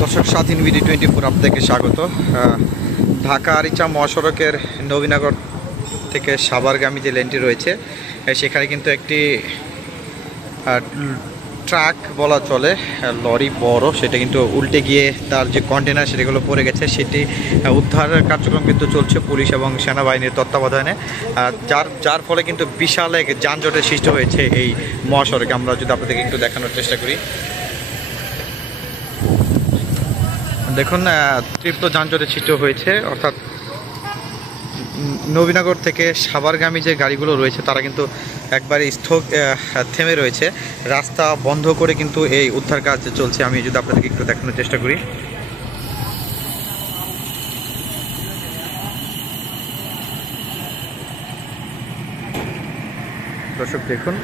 দর্শক, স্বাধীন বিডি 24 আপনাদেরকে স্বাগত। ঢাকা আরিচা মহাসড়কের নবীনগর থেকে সাভারগামী যে লেনটি রয়েছে, সেখানে কিন্তু একটি ট্রাক বলা চলে, লরি বড়, সেটা কিন্তু উল্টে গিয়ে তার যে কন্টেনার সেটাগুলো পড়ে গেছে। সেটি উদ্ধার কার্যক্রম কিন্তু চলছে পুলিশ এবং সেনাবাহিনীর তত্ত্বাবধানে, যার ফলে কিন্তু বিশাল এক যানজটের সৃষ্টি হয়েছে এই মহাসড়কে। আমরা যদি আপনাদেরকে একটু দেখানোর চেষ্টা করি, দেখুন তীব্র যানজটের সৃষ্টি হয়েছে। অর্থাৎ নবীনগর থেকে সাভারগামী যে গাড়িগুলো রয়েছে তারা কিন্তু একবারে থেমে রয়েছে, রাস্তা বন্ধ করে কিন্তু এই উদ্ধার কাজ চলছে। আমি যদি আপনাদেরকে একটু দেখানোর চেষ্টা করি, দর্শক দেখুন